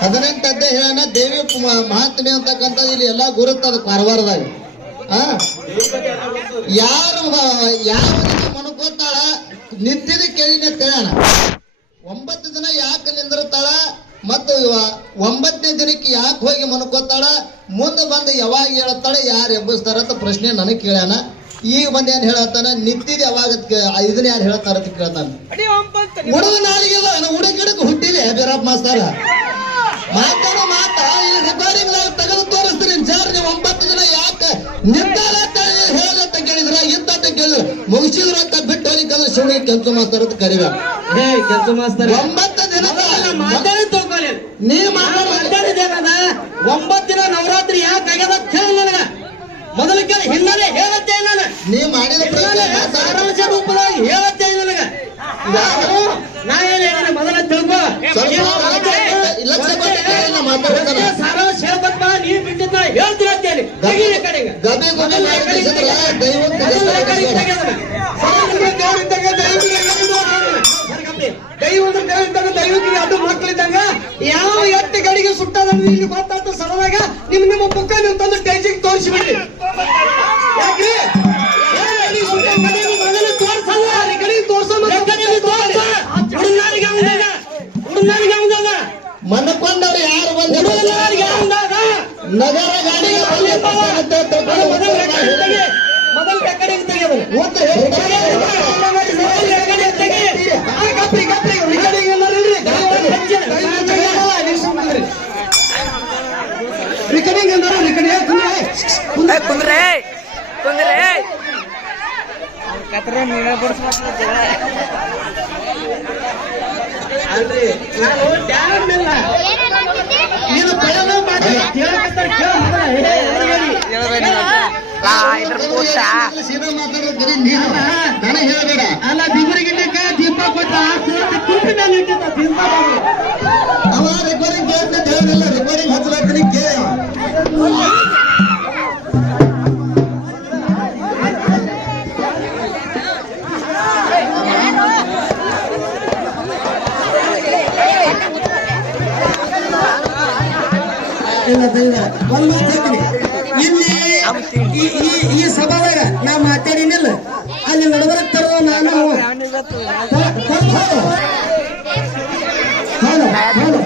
ಹದಿನೆಂಟು ಅಧ್ಯಾಯ ಹೇಳೋಣ ದೇವಿ ಮಹಾತ್ಮೆ ಅಂತಕ್ಕಂಥದ್ದು ಇಲ್ಲಿ ಎಲ್ಲ ಗುರುತದ ಕಾರವಾರದಾಗ ಯಾರು ಯಾವ ಮನುಕೋತಾಳ, ನಿಂತಿದ ಕೇಳಿನ ಕೇಳೋಣ ಒಂಬತ್ತು ದಿನ ಯಾಕೆ ನಿಂದಿರ್ತಾಳ ಮತ್ತು ಒಂಬತ್ತನೇ ದಿನಕ್ಕೆ ಯಾಕೆ ಹೋಗಿ ಮನ್ಕೋತಾಳ, ಮುಂದೆ ಬಂದು ಯಾವಾಗ ಹೇಳ್ತಾಳ, ಯಾರು ಎಬ್ಬಿಸ್ತಾರ ಅಂತ ಪ್ರಶ್ನೆ ನನಗೆ ಕೇಳ್ಯಾನ. ಈಗ ಬಂದ ಏನ್ ಹೇಳತ್ತಾನ? ನಿಂತಿದ್ ಯಾವಾಗ ಕೇ- ಇದನ್ನ ಯಾರು ಹೇಳ್ತಾರ ಅಂತ ಕೇಳ್ತಾನ. ಉಡದ ನಾಲಿಗೆ ಉಡಗಿಡಕ್ಕೆ ಹುಟ್ಟಿದೆ ಬೇರಪ್ಪ ಮಾಸ್ತಾರ. ಮಾತಾಡೋ ಮಾತಾ ಈ ರೆಕಾರ್ಡಿಂಗ್ ತೆಗೆದು ತೋರಿಸ್ತೀನಿ. ಸರ್ ನೀವು ಒಂಬತ್ತು ದಿನ ಯಾಕೆ ನಿಂತಾರ ಅಂತ ಹೇಳತ್ತ ಕೇಳಿದ್ರ? ಇತ್ತ ಅಂತ ಕೇಳಿದ್ರು. ಮುಗಿಸಿದ್ರ ಅಂತ ಬಿಟ್ಟು ಶಿವನಿಗೆ ಕೆಲಸ ಮಾಸ್ತಾರ ಅಂತ ಹೇ ಕೆಲಸ ಮಾಸ್ತರ. ಒಂಬತ್ತು ದಿನ ಮಾತಾಡಿ ತಗೋಲಿ ನೀ ಮಾತಾಡ ಒಂಬತ್ತು ದಿನ ನವರಾತ್ರಿ ಯಾಕೆ ಆಗ್ಯದ ಅಂತ ಹೇಳಿ ನನಗ ಮೊದಲು ಕೇಳಿ ಹಿನ್ನೆಲೆ ಹೇಳತ್ತೆ ನಾನು ನೀ ಮಾಡಿದ ಸಾರಾಂಶ ರೂಪದಾಗ ಹೇಳತ್ತೆ ನನಗ ನಾನು ನಾ ಏನ್ ಮೊದಲ ತಿಳ್ಕೊ ನಾ ಮಾತಾಡ್ತಾನೆ. ಸಾರಾಂಶ ಹೇಳ್ಬೇಕಪ್ಪ ನೀನ್ ಬಿಟ್ಟಿದ್ದ ಹೇಳ್ತೀನಿ ಅಂತೇಳಿ ತೆಗೀರಿ ಕಡೆಗೆ ಗಬಿ ಗುಬಿ ಮಾಡಿ ಕಳ್ಸಿದ್ರ ದೈವಕ್ಕೆ ದೇವರಿದ್ದಾಗ ಅದು ಮಕ್ಕಳಿದ್ದಂಗ ಯಾವ ಎತ್ತ ಗಡಿಗೆ ಸುಟ್ಟದ ಇಲ್ಲಿ ಗೊತ್ತಾಗ್ತದೆ ಸರದಾಗ ನಿಮ್ ನಿಮ್ಮ ಮುಖ ನೀವು ಮನಕೊಂಡವ್ರು ಯಾರು ಬಂದ್ರು ನಗರ ಗಾಡಿಗೆ ಮೊದಲು ರೆಕಾರ್ಡಿಂಗ್ ತೆಗಿ ಮೊದಲು ರೆಕಾರ್ಡಿಂಗ್ ತೆಗಿಯೋದು ಮತ್ತೆ ಹೇಳ್ತಾರೆ. ರಿಕರಿಂಗ್ ಅಂದ್ರ ರಿಕರಿಂಗ್ ಕುಂದ್ರೆ. ಕುಂದ್ರೆ. ನಾನು ಹೇಳ್ಬೇಡ ಅಲ್ಲ ಬಿಗುರಿಗಿಟ್ಟಕ್ಕ ದೀಪ ಕೊಟ್ಟ ಇಟ್ಟಿದ್ದ ಈ- ಸಭಾದಾಗ ನಾ ಮಾತಾಡಿನಿಲ್ಲ ಅಲ್ಲಿ ನಡಬರಕ್ ತರುವ ನಾನು. ಹೌದು, ಹೌದು.